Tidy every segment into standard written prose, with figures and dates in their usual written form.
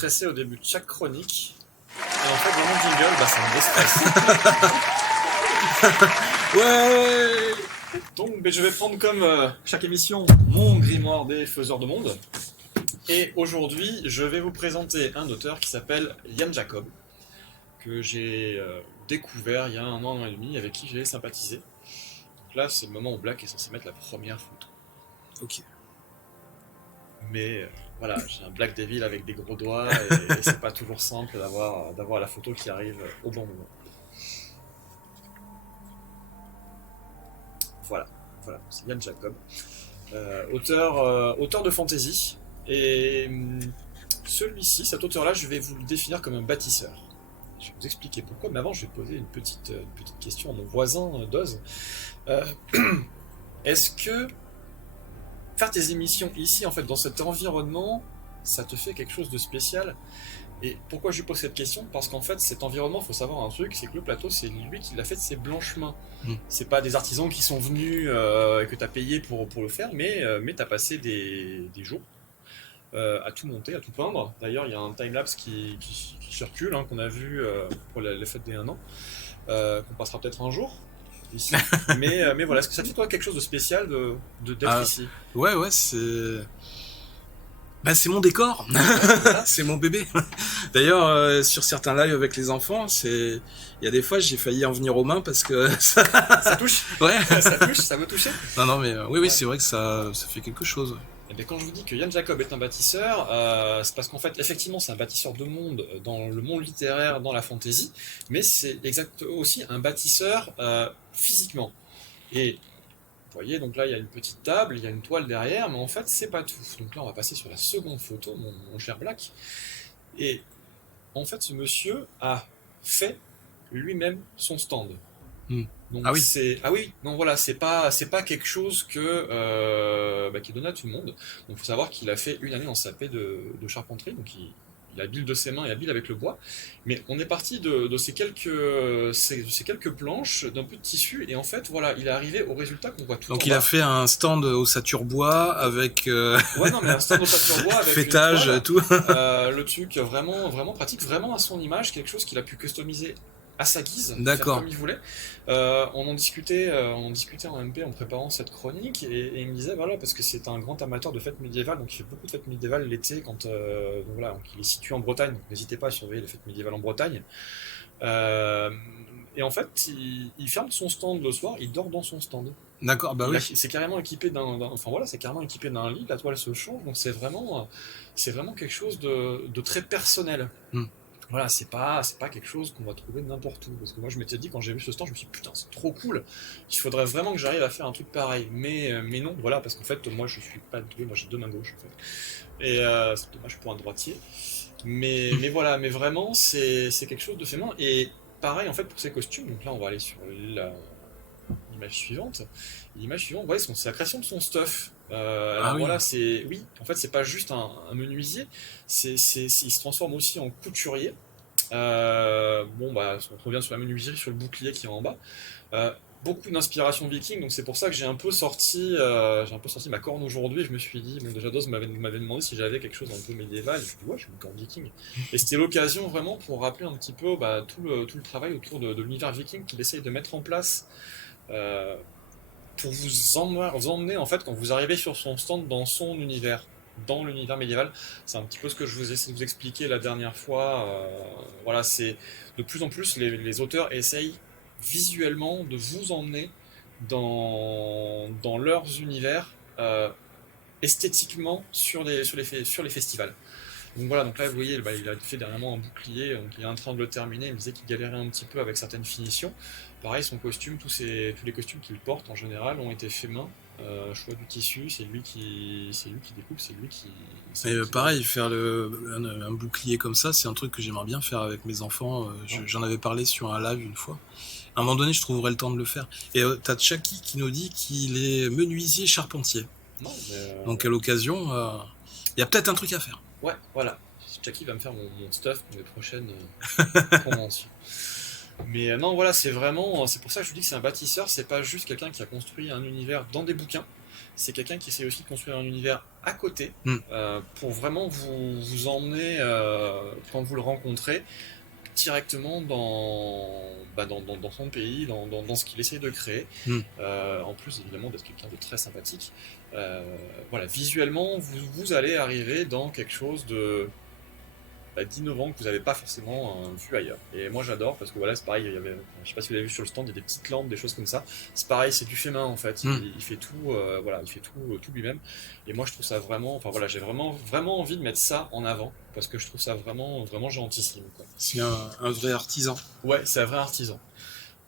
stressé au début de chaque chronique. Et en fait, dans mon jingle, ça me déstresse. Ouais. Donc, je vais prendre comme chaque émission mon grimoire des faiseurs de monde. Et aujourd'hui, je vais vous présenter un auteur qui s'appelle Yann Jacob, que j'ai découvert il y a 1 an et demi, avec qui j'ai sympathisé. Donc là, c'est le moment où Black est censé mettre la première photo. Ok. Mais voilà, j'ai un Black Devil avec des gros doigts et c'est pas toujours simple d'avoir la photo qui arrive au bon moment. Voilà, c'est Yann Jacob, auteur de fantasy. Et cet auteur-là, je vais vous le définir comme un bâtisseur. Je vais vous expliquer pourquoi, mais avant, je vais poser une petite question à mon voisin Doz. Est-ce que faire tes émissions ici, en fait, dans cet environnement, ça te fait quelque chose de spécial? Et pourquoi je lui pose cette question? Parce qu'en fait, cet environnement, il faut savoir un truc, c'est que le plateau, c'est lui qui l'a fait de ses blanches mains. C'est pas des artisans qui sont venus et que tu as payé pour le faire, mais tu as passé des jours à tout monter, à tout peindre. D'ailleurs, il y a un timelapse qui circule, qu'on a vu pour les fêtes des 1 an, qu'on passera peut-être un jour ici. mais voilà, est-ce que ça te fait toi quelque chose de spécial d'être ici? Ouais, c'est... c'est mon décor, c'est mon bébé. D'ailleurs, sur certains lives avec les enfants, il y a des fois j'ai failli en venir aux mains parce que ça touche. Ouais. Ça veut toucher. Non, mais oui, c'est vrai que ça fait quelque chose. Et bien, quand je vous dis que Yann Jacob est un bâtisseur, c'est parce qu'en fait, effectivement, c'est un bâtisseur de monde dans le monde littéraire, dans la fantasy, mais c'est aussi un bâtisseur physiquement. Et vous voyez, donc là, il y a une petite table, il y a une toile derrière, mais en fait, c'est pas tout. Donc là, on va passer sur la seconde photo, mon cher Black. Et en fait, ce monsieur a fait lui-même son stand. Donc ah oui. C'est pas quelque chose qui est donné à tout le monde. Donc il faut savoir qu'il a fait 1 année en CAP de charpenterie, donc il habile de ses mains et habile avec le bois. Mais on est parti de ces quelques planches, d'un peu de tissu, et en fait voilà, il est arrivé au résultat qu'on voit tout. Donc il a fait un stand au Saturbois avec ouais, non, mais un stand au Saturbois avec fêtage, tout. Le truc vraiment pratique, vraiment à son image, quelque chose qu'il a pu customiser à sa guise, d'accord, comme il voulait. On en discutait en MP en préparant cette chronique, et il me disait voilà, parce que c'est un grand amateur de fêtes médiévales, donc il fait beaucoup de fêtes médiévales l'été donc il est situé en Bretagne, donc n'hésitez pas à surveiller les fêtes médiévales en Bretagne. Et en fait, il ferme son stand le soir, il dort dans son stand. D'accord, bah oui. C'est carrément équipé c'est carrément équipé d'un lit, la toile se change, donc c'est vraiment quelque chose de très personnel. Voilà, c'est pas quelque chose qu'on va trouver n'importe où. Parce que moi, je m'étais dit, quand j'ai vu ce stand, je me suis dit, putain, c'est trop cool. Il faudrait vraiment que j'arrive à faire un truc pareil. Mais non, voilà, parce qu'en fait, moi, je suis pas doué, moi, j'ai 2 mains gauches, en fait. Et c'est dommage pour un droitier. Mais voilà, mais vraiment, c'est quelque chose de fait main. Et pareil, en fait, pour ces costumes, donc là, on va aller sur l'image suivante. L'image suivante, ouais, c'est la création de son stuff. Voilà, en fait, c'est pas juste un menuisier, il se transforme aussi en couturier. On revient sur la menuiserie, sur le bouclier qui est en bas. Beaucoup d'inspiration viking, donc c'est pour ça que j'ai un peu sorti ma corne aujourd'hui. Je me suis dit, bon, déjà Doz m'avait demandé si j'avais quelque chose un peu médiéval. Je me suis dit, ouais, j'ai une corne viking. Et c'était l'occasion vraiment pour rappeler un petit peu tout le travail autour de l'univers viking qu'il essaye de mettre en place. Pour vous emmener en fait quand vous arrivez sur son stand dans son univers, dans l'univers médiéval. C'est un petit peu ce que je vous ai essayé de vous expliquer la dernière fois. Voilà, c'est de plus en plus les auteurs essayent visuellement de vous emmener dans leurs univers esthétiquement sur les festivals. Donc voilà, donc là vous voyez, il a fait dernièrement un bouclier, donc il est en train de le terminer, il me disait qu'il galérait un petit peu avec certaines finitions. Pareil, son costume, tous les costumes qu'il porte en général ont été faits main, choix du tissu, c'est lui qui découpe, c'est lui qui... pareil, faire un bouclier comme ça, c'est un truc que j'aimerais bien faire avec mes enfants, j'en avais parlé sur un live une fois. À un moment donné, je trouverais le temps de le faire. Et t'as Chucky qui nous dit qu'il est menuisier charpentier. Non, donc à l'occasion, il y a peut-être un truc à faire. Ouais, voilà. Chucky va me faire mon stuff pour les prochaines conventions. Mais non, voilà, c'est pour ça que je vous dis que c'est un bâtisseur, c'est pas juste quelqu'un qui a construit un univers dans des bouquins, c'est quelqu'un qui essaie aussi de construire un univers à côté, Mm. pour vraiment vous emmener, quand vous le rencontrez, directement dans son pays, dans ce qu'il essaie de créer. Mm. En plus, évidemment, d'être quelqu'un de très sympathique. Voilà, visuellement, vous allez arriver dans quelque chose d'innovant que vous n'avez pas forcément vu ailleurs. Et moi j'adore parce que voilà, c'est pareil, je sais pas si vous l'avez vu sur le stand, il y a des petites lampes, des choses comme ça. C'est pareil, c'est du fait main en fait. Il fait tout, voilà, il fait tout lui-même. Et moi je trouve ça vraiment, enfin voilà, j'ai vraiment envie de mettre ça en avant parce que je trouve ça vraiment gentissime, quoi. C'est un vrai artisan. Ouais, c'est un vrai artisan.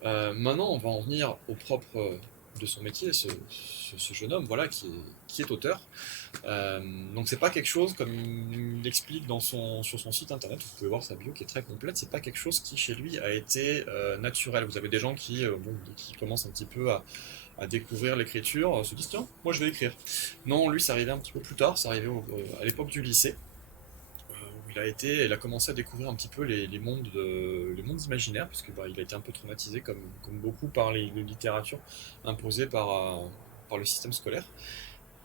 Maintenant, on va en venir au propre de son métier, ce jeune homme, voilà, qui est auteur. Donc c'est pas quelque chose, comme il l'explique sur son site internet, vous pouvez voir sa bio qui est très complète, c'est pas quelque chose qui chez lui a été naturel. Vous avez des gens qui commencent un petit peu à découvrir l'écriture, se disent tiens, moi je vais écrire. Non, lui c'est arrivé un petit peu plus tard, c'est arrivé à l'époque du lycée, où il a commencé à découvrir un petit peu les mondes imaginaires, parce que il a été un peu traumatisé comme beaucoup par les littératures imposées par le système scolaire.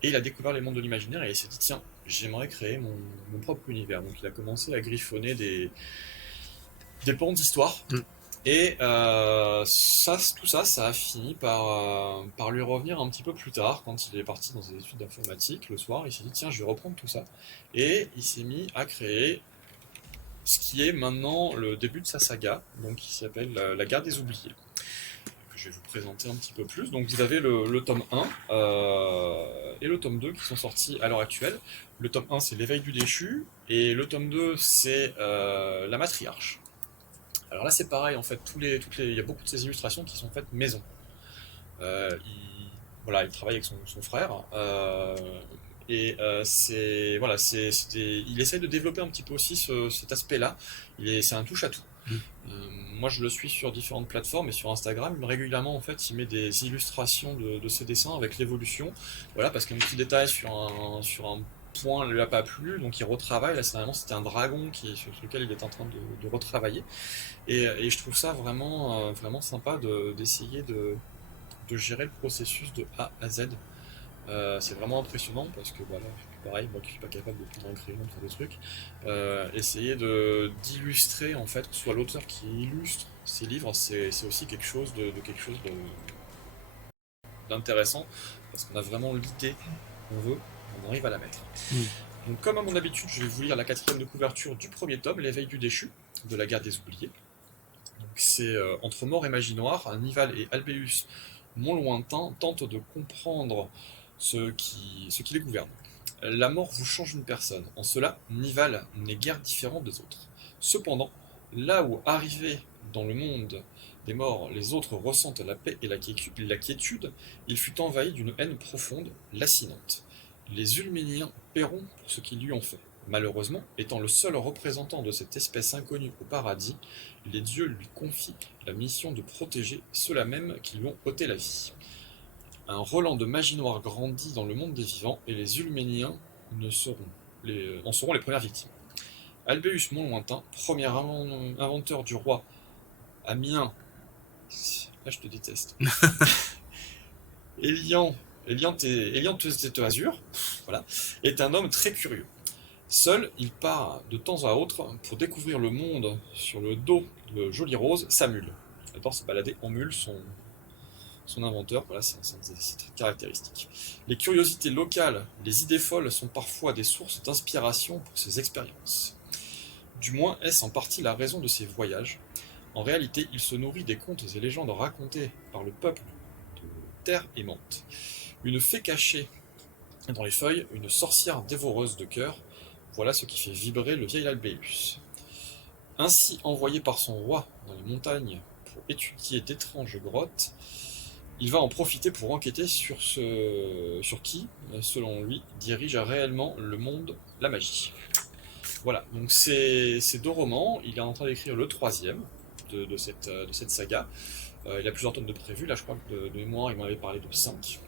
Et il a découvert les mondes de l'imaginaire et il s'est dit tiens, j'aimerais créer mon propre univers. Donc il a commencé à griffonner des pans d'histoire. Mm. Et tout ça a fini par lui revenir un petit peu plus tard, quand il est parti dans ses études d'informatique. Le soir, il s'est dit tiens, je vais reprendre tout ça. Et il s'est mis à créer ce qui est maintenant le début de sa saga, donc qui s'appelle La Guerre des Oubliés. Je vais vous présenter un petit peu plus. Donc vous avez le tome 1 et le tome 2 qui sont sortis à l'heure actuelle. Le tome 1 c'est L'éveil du déchu et le tome 2 c'est La matriarche. Alors là c'est pareil en fait, il y a beaucoup de ces illustrations qui sont faites maison. Il travaille avec son frère et il essaie de développer un petit peu aussi cet aspect-là. C'est un touche à tout. Moi je le suis sur différentes plateformes et sur Instagram régulièrement en fait il met des illustrations de ses dessins avec l'évolution, voilà, parce qu'un petit détail sur un point ne lui a pas plu, donc il retravaille. Là c'était un dragon sur lequel il est en train de retravailler et je trouve ça vraiment sympa d'essayer de gérer le processus de A à Z. C'est vraiment impressionnant parce que voilà, pareil, moi qui suis pas capable de prendre un crayon, de faire des trucs, essayer d'illustrer en fait, que ce soit l'auteur qui illustre ses livres, c'est aussi quelque chose d'intéressant parce qu'on a vraiment l'idée qu'on veut, on arrive à la mettre. Donc comme à mon habitude, je vais vous lire la 4e de couverture du premier tome, L'éveil du déchu, de la Guerre des Oubliés. Donc c'est entre mort et magie noire, Nival et Albéus, mon lointain, tentent de comprendre ce qui les gouverne. La mort vous change une personne. En cela, Nival n'est guère différent des autres. Cependant, là où arrivé dans le monde des morts, les autres ressentent la paix et la quiétude, il fut envahi d'une haine profonde, lancinante. Les Ulméniens paieront pour ce qu'ils lui ont fait. Malheureusement, étant le seul représentant de cette espèce inconnue au paradis, les dieux lui confient la mission de protéger ceux-là même qui lui ont ôté la vie. Un relent de magie noire grandit dans le monde des vivants et les Ulméniens en seront les premières victimes. Albéus Montlointain, premier inventeur du roi Amien, là je te déteste, Azur, voilà, est un homme très curieux. Seul, il part de temps à autre pour découvrir le monde sur le dos de Jolie Rose, sa mule. Il adore se balader en mule, son inventeur, voilà, c'est très caractéristique. Les curiosités locales, les idées folles sont parfois des sources d'inspiration pour ses expériences. Du moins est-ce en partie la raison de ses voyages. En réalité, il se nourrit des contes et légendes racontés par le peuple de Terre aimante. Une fée cachée dans les feuilles, une sorcière dévoreuse de cœur, voilà ce qui fait vibrer le vieil Albéus. Ainsi envoyé par son roi dans les montagnes pour étudier d'étranges grottes, il va en profiter pour enquêter sur qui, selon lui, dirige réellement le monde, la magie. Voilà, donc ces 2 romans, il est en train d'écrire le 3e de cette saga. Il a plusieurs tomes de prévus, là je crois que de mémoire il m'en avait parlé de 5.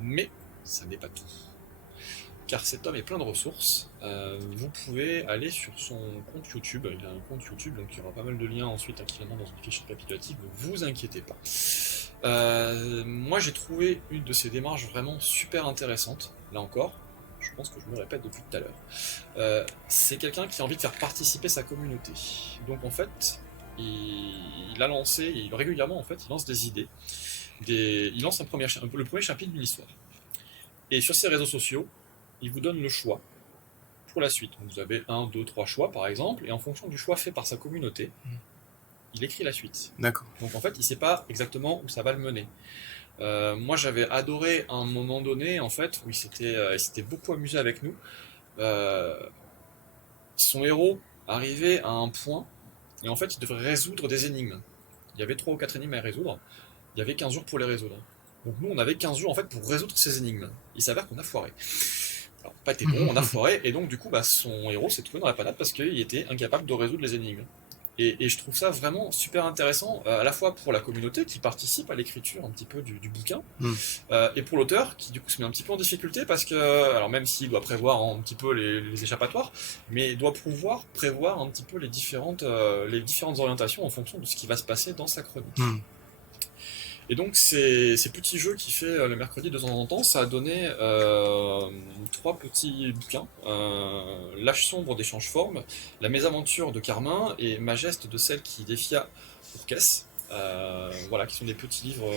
Mais ça n'est pas tout. car cet homme est plein de ressources. Vous pouvez aller sur son compte YouTube, il a un compte YouTube, donc il y aura pas mal de liens ensuite actuellement dans une fiche récapitulative, ne vous inquiétez pas. Moi j'ai trouvé une de ces démarches vraiment super intéressante, là encore, je pense que je me répète depuis tout à l'heure. C'est quelqu'un qui a envie de faire participer sa communauté. Donc en fait, il a lancé, régulièrement en fait, il lance des idées, il lance le premier chapitre d'une histoire. Et sur ses réseaux sociaux, il vous donne le choix pour la suite. Donc vous avez 1, 2, 3 choix par exemple, et en fonction du choix fait par sa communauté, il écrit la suite. D'accord. Donc en fait, il ne sait pas exactement où ça va le mener. Moi j'avais adoré à un moment donné, en fait, où il s'était beaucoup amusé avec nous. Son héros arrivait à un point, et en fait il devrait résoudre des énigmes. Il y avait 3 ou 4 énigmes à résoudre, il y avait 15 jours pour les résoudre. Donc nous on avait 15 jours en fait pour résoudre ces énigmes. Il s'avère qu'on a foiré. Alors, pas été bon, on a foiré, et donc du coup son héros s'est trouvé dans la panade parce qu'il était incapable de résoudre les énigmes. Et je trouve ça vraiment super intéressant, à la fois pour la communauté qui participe à l'écriture un petit peu du bouquin, et pour l'auteur qui du coup se met un petit peu en difficulté parce que, alors même s'il doit prévoir un petit peu les échappatoires, mais il doit pouvoir prévoir un petit peu les différentes orientations en fonction de ce qui va se passer dans sa chronique. Et donc ces petits jeux qu'il fait le mercredi de temps en temps, ça a donné 3 petits bouquins. L'âge sombre d'échange forme, La mésaventure de Carmin et Mageste de celle qui défia Ourkès. Voilà, qui sont des petits livres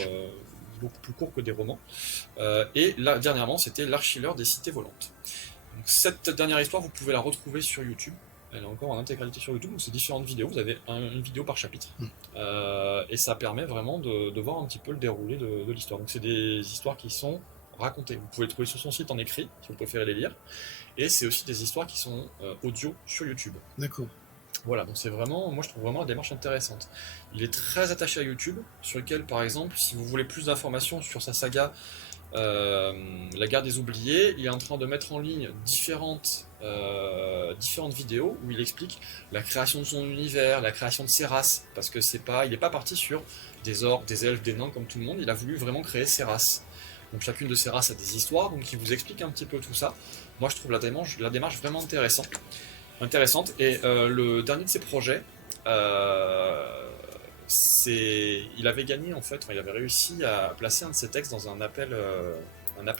beaucoup plus courts que des romans. Et là, dernièrement, c'était L'Archileur des cités volantes. Donc, cette dernière histoire, vous pouvez la retrouver sur YouTube. Elle est encore en intégralité sur YouTube, donc c'est différentes vidéos, vous avez une vidéo par chapitre, et ça permet vraiment de voir un petit peu le déroulé de l'histoire. Donc c'est des histoires qui sont racontées, vous pouvez les trouver sur son site en écrit, si vous préférez les lire, et c'est aussi des histoires qui sont audio sur YouTube. D'accord. Voilà, donc c'est vraiment, moi je trouve vraiment la démarche intéressante. Il est très attaché à YouTube, sur lequel par exemple, si vous voulez plus d'informations sur sa saga La Guerre des Oubliés, il est en train de mettre en ligne différentes vidéos où il explique la création de son univers, la création de ses races, parce que il n'est pas parti sur des orques, des elfes, des nains comme tout le monde, il a voulu vraiment créer ses races. Donc chacune de ces races a des histoires, donc il vous explique un petit peu tout ça. Moi je trouve la démarche vraiment intéressante. Et le dernier de ses projets, il avait gagné en fait, il avait réussi à placer un de ses textes dans un appel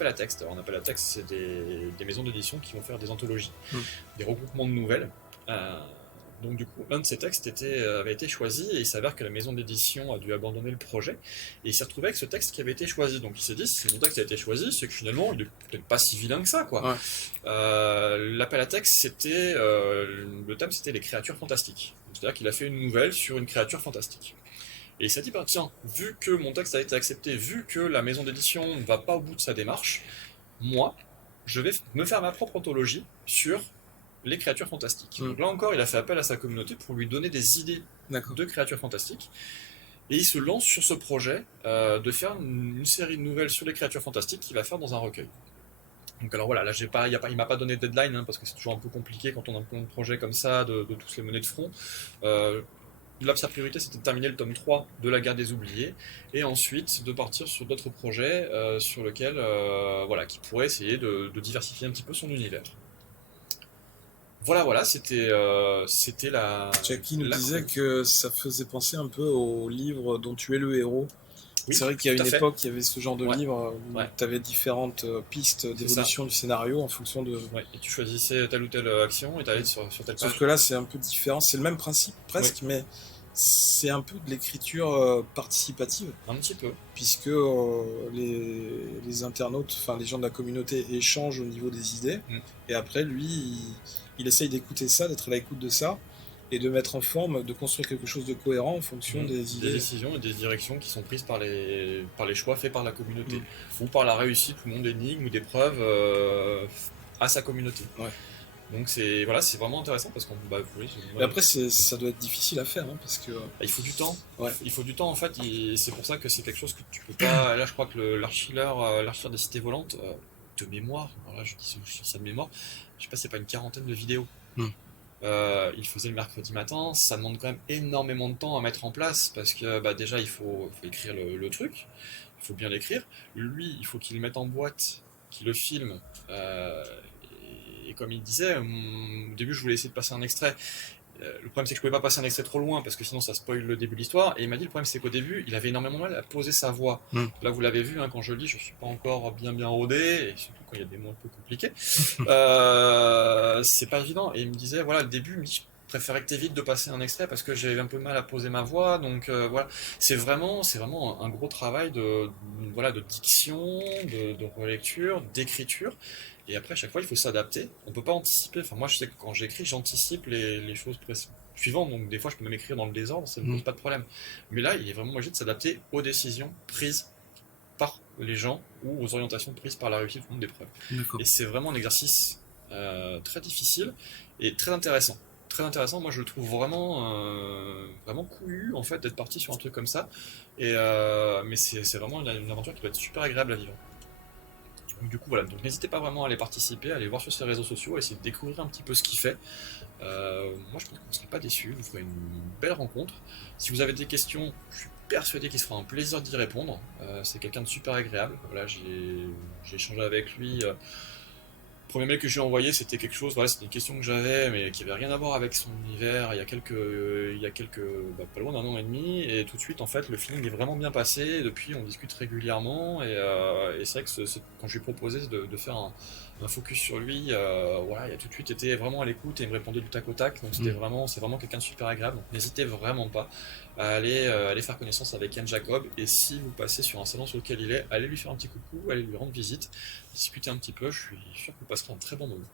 à texte. Alors, un appel à texte, c'est des maisons d'édition qui vont faire des anthologies, des regroupements de nouvelles. Donc du coup, un de ces textes avait été choisi, et il s'avère que la maison d'édition a dû abandonner le projet, et il s'est retrouvé avec ce texte qui avait été choisi. Donc il s'est dit, si mon texte a été choisi, c'est que finalement, il est peut-être pas si vilain que ça, quoi. Ouais. L'appel à texte, le thème, c'était les créatures fantastiques. C'est-à-dire qu'il a fait une nouvelle sur une créature fantastique. Et il s'est dit, bah, tiens, vu que mon texte a été accepté, vu que la maison d'édition ne va pas au bout de sa démarche, moi, je vais me faire ma propre anthologie sur les créatures fantastiques. Donc là encore, il a fait appel à sa communauté pour lui donner des idées de créatures fantastiques. Et il se lance sur ce projet de faire une série de nouvelles sur les créatures fantastiques qu'il va faire dans un recueil. Donc alors voilà, là il m'a pas donné de deadline, hein, parce que c'est toujours un peu compliqué quand on a un projet comme ça de tous les mener de front. Là, sa priorité, c'était de terminer le tome 3 de La Guerre des Oubliés, et ensuite de partir sur d'autres projets sur lesquels, qui pourraient essayer de diversifier un petit peu son univers. Voilà, c'était la... Jackie nous disait que ça faisait penser un peu au livre dont tu es le héros. Oui, c'est vrai qu'il y a une époque, il y avait ce genre de livre où tu avais différentes pistes d'évolution du scénario en fonction de... Ouais, et tu choisissais telle ou telle action et tu allais sur telle page. Sauf que là, c'est un peu différent. C'est le même principe, presque, mais c'est un peu de l'écriture participative. Un petit peu. Puisque les internautes, enfin les gens de la communauté échangent au niveau des idées. Et après, lui, il essaye d'écouter ça, d'être à l'écoute de ça, et de mettre en forme, de construire quelque chose de cohérent en fonction des idées. Des décisions et des directions qui sont prises par les choix faits par la communauté. Ou par la réussite ou non d'énigmes ou d'épreuves à sa communauté. Ouais. Donc c'est vraiment intéressant parce qu'on mais après ça doit être difficile à faire, hein, parce que il faut du temps. Ouais. Il faut du temps en fait. C'est pour ça que c'est quelque chose que tu peux pas. Là je crois que l'archileur des cités volantes de mémoire. Alors là je dis ça de mémoire. Je sais pas, c'est pas une quarantaine de vidéos. Il faisait le mercredi matin. Ça demande quand même énormément de temps à mettre en place parce que déjà il faut écrire le truc. Il faut bien l'écrire. Lui il faut qu'il le mette en boîte, qu'il le filme. et comme il disait, au début je voulais essayer de passer un extrait. Le problème c'est que je pouvais pas passer un extrait trop loin parce que sinon ça spoil le début de l'histoire. Et il m'a dit le problème c'est qu'au début il avait énormément de mal à poser sa voix. Là vous l'avez vu, hein, quand je le lis, je suis pas encore bien rodé, et surtout quand il y a des mots un peu compliqués. C'est pas évident. Et il me disait voilà, le début, je préférais que t'évites de passer un extrait parce que j'avais un peu de mal à poser ma voix. Donc voilà, c'est vraiment un gros travail voilà, de diction, de relecture, d'écriture. Et après, à chaque fois, il faut s'adapter. On peut pas anticiper. Enfin, moi, je sais que quand j'écris, j'anticipe les choses suivantes. Donc, des fois, je peux même écrire dans le désordre, ça ne me pose pas de problème. Mais là, il est vraiment obligé de s'adapter aux décisions prises par les gens ou aux orientations prises par la réussite ou des preuves. Et c'est vraiment un exercice très difficile et très intéressant. Très intéressant. Moi, je le trouve vraiment couillu en fait d'être parti sur un truc comme ça. Mais c'est vraiment une aventure qui doit être super agréable à vivre. Donc, du coup, voilà. Donc, n'hésitez pas vraiment à aller participer, à aller voir sur ses réseaux sociaux, à essayer de découvrir un petit peu ce qu'il fait. Moi, je pense que vous ne serez pas déçus. Vous ferez une belle rencontre. Si vous avez des questions, je suis persuadé qu'il se fera un plaisir d'y répondre. C'est quelqu'un de super agréable. Voilà, j'ai échangé avec lui. Le premier mail que je lui ai envoyé, c'était quelque chose, voilà, c'était une question que j'avais, mais qui avait rien à voir avec son univers. Pas loin d'un an et demi, et tout de suite, en fait, le feeling est vraiment bien passé. Et depuis, on discute régulièrement, et c'est vrai que quand je lui ai proposé de faire un focus sur lui, voilà, il a tout de suite été vraiment à l'écoute et il me répondait du tac au tac. Donc c'est vraiment quelqu'un de super agréable. Donc n'hésitez vraiment pas à aller faire connaissance avec Yann Jacob. Et si vous passez sur un salon sur lequel il est, allez lui faire un petit coucou, allez lui rendre visite, discuter un petit peu. Je suis sûr que vous passerez un très bon moment.